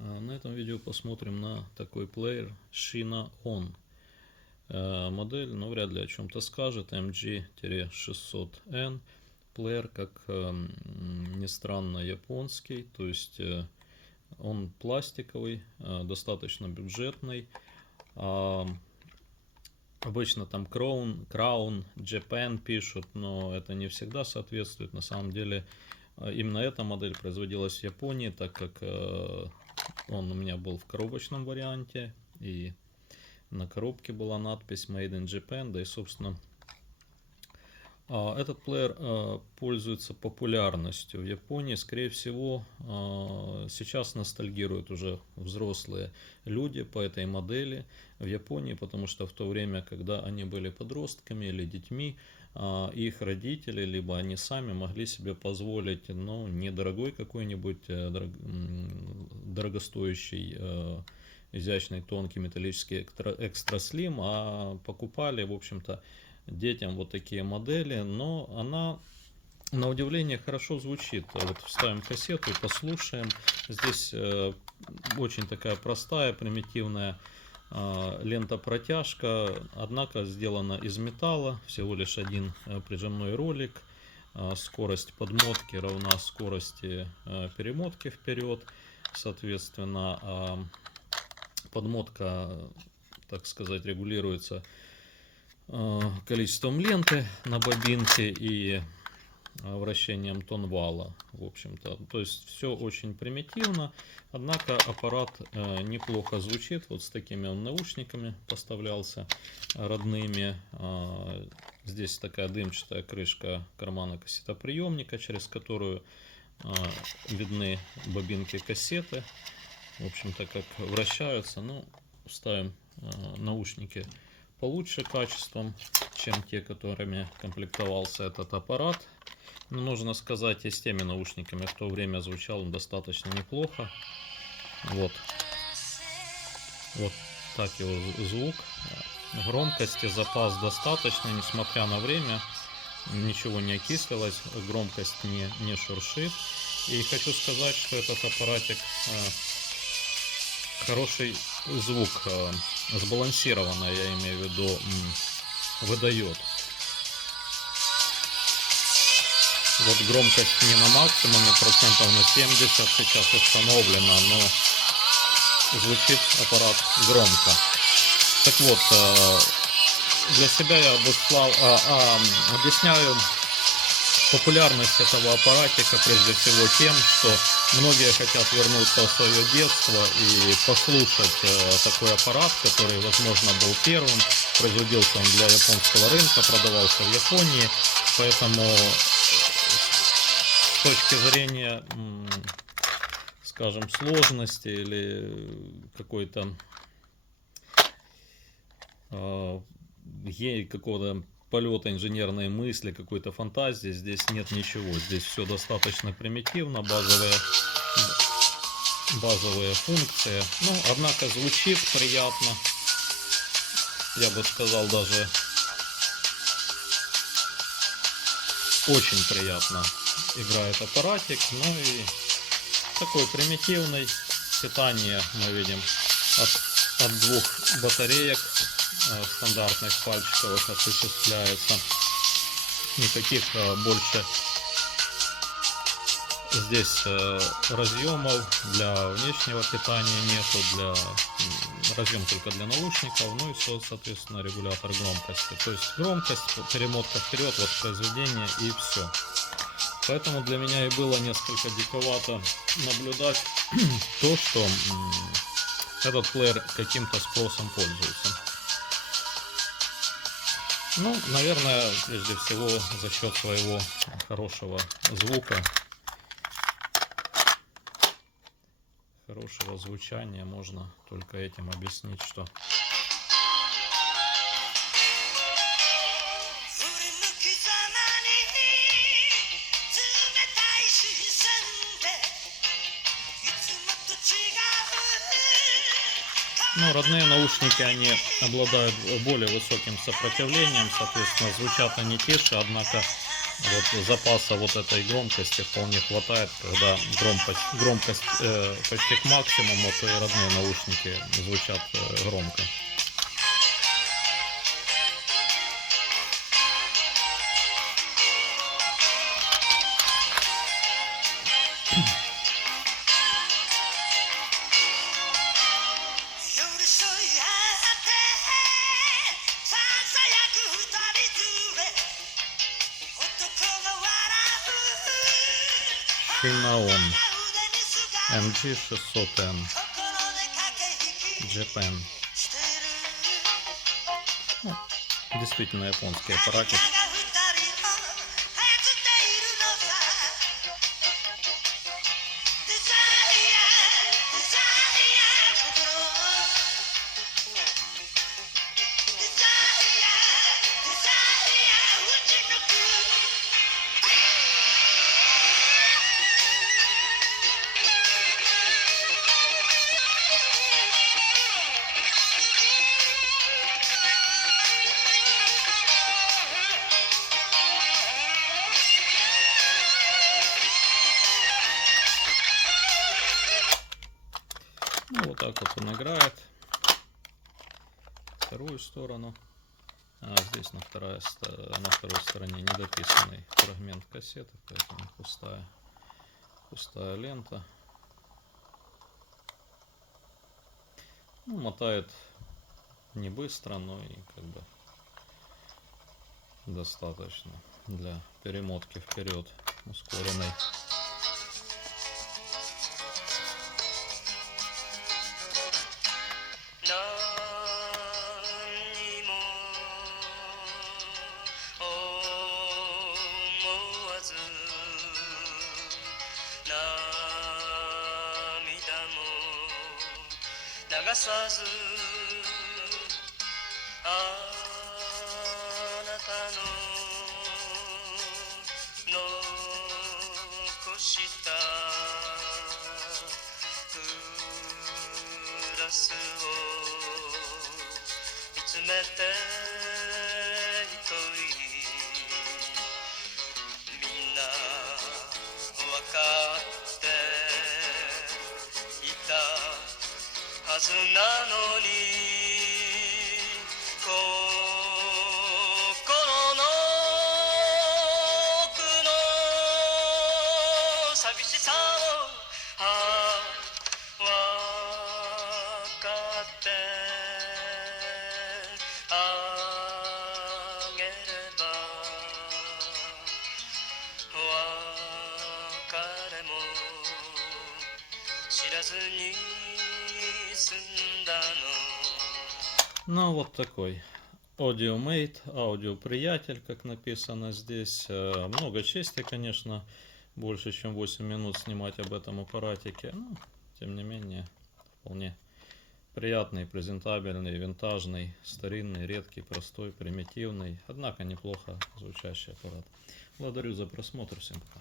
На этом видео посмотрим на такой плеер Shina On. Модель, вряд ли о чем-то скажет, MG-600N. Плеер, как ни странно, японский, то есть он пластиковый, достаточно бюджетный. Обычно там Crown Japan пишут, но это не всегда соответствует. На самом деле именно эта модель производилась в Японии, так как он у меня был в коробочном варианте, и на коробке была надпись Made in Japan, да и собственно этот плеер пользуется популярностью в Японии. Скорее всего, сейчас ностальгируют уже взрослые люди по этой модели в Японии, потому что в то время, когда они были подростками или детьми, их родители, либо они сами могли себе позволить, недорогой какой-нибудь дорогостоящий изящный тонкий металлический экстра слим, а покупали, в общем-то, детям вот такие модели, но она на удивление хорошо звучит. Вот вставим кассету и послушаем. Здесь очень такая простая, примитивная лента протяжка, однако сделана из металла, всего лишь один прижимной ролик. Скорость подмотки равна скорости перемотки вперед, соответственно подмотка, так сказать, регулируется количеством ленты на бобинке и вращением тонвала, в общем-то. То есть все очень примитивно, однако аппарат неплохо звучит. Вот с такими он наушниками поставлялся родными. Здесь такая дымчатая крышка кармана кассетоприемника, через которую видны бобинки кассеты. В общем-то, как вращаются. Ставим наушники получше качеством, чем те, которыми комплектовался этот аппарат. Но нужно сказать, и с теми наушниками в то время звучал он достаточно неплохо. Вот так его звук. Громкости запас достаточно, несмотря на время. Ничего не окислилось, громкость не шуршит. И хочу сказать, что этот аппаратик хороший звук, сбалансированно, я имею в виду, выдает. Вот громкость не на максимуме, процентов на 70 сейчас установлена, но звучит аппарат громко. Так вот, для себя я объясняю популярность этого аппаратика прежде всего тем, что многие хотят вернуться в свое детство и послушать такой аппарат, который, возможно, был первым. Производился он для японского рынка, продавался в Японии, поэтому с точки зрения, скажем, сложности или какой-то какого-то полета инженерной мысли, какой-то фантазии здесь нет ничего. Здесь все достаточно примитивно, базовые функции. Однако звучит приятно. Я бы сказал, даже очень приятно играет аппаратик. И такой примитивный. Питание мы видим от двух батареек стандартных пальчиковых осуществляется. Никаких больше здесь разъемов для внешнего питания нету, разъем только для наушников, и соответственно регулятор громкости. То есть громкость, перемотка вперед, воспроизведение и все. Поэтому для меня и было несколько диковато наблюдать то, что этот плеер каким-то спросом пользуется. Наверное, прежде всего за счет своего хорошего звука, хорошего звучания, можно только этим объяснить, что родные наушники, они обладают более высоким сопротивлением, соответственно, звучат они тише, однако Вот запаса вот этой громкости вполне хватает, когда громкость почти к максимуму, то и родные наушники звучат громко. Shinaon MG600M Japan. Ну, действительно японский аппаратик. Ну, вот так вот он играет. Вторую сторону. А здесь на второй стороне недописанный фрагмент кассеты, поэтому пустая лента. Ну, мотает не быстро, но и как бы достаточно для перемотки вперед ускоренной. Ну, вот такой Audimate, аудиоприятель, как написано здесь. Много чести, конечно, больше чем 8 минут снимать об этом аппаратике. Но, тем не менее, вполне приятный, презентабельный, винтажный, старинный, редкий, простой, примитивный, однако неплохо звучащий аппарат. Благодарю за просмотр, всем пока.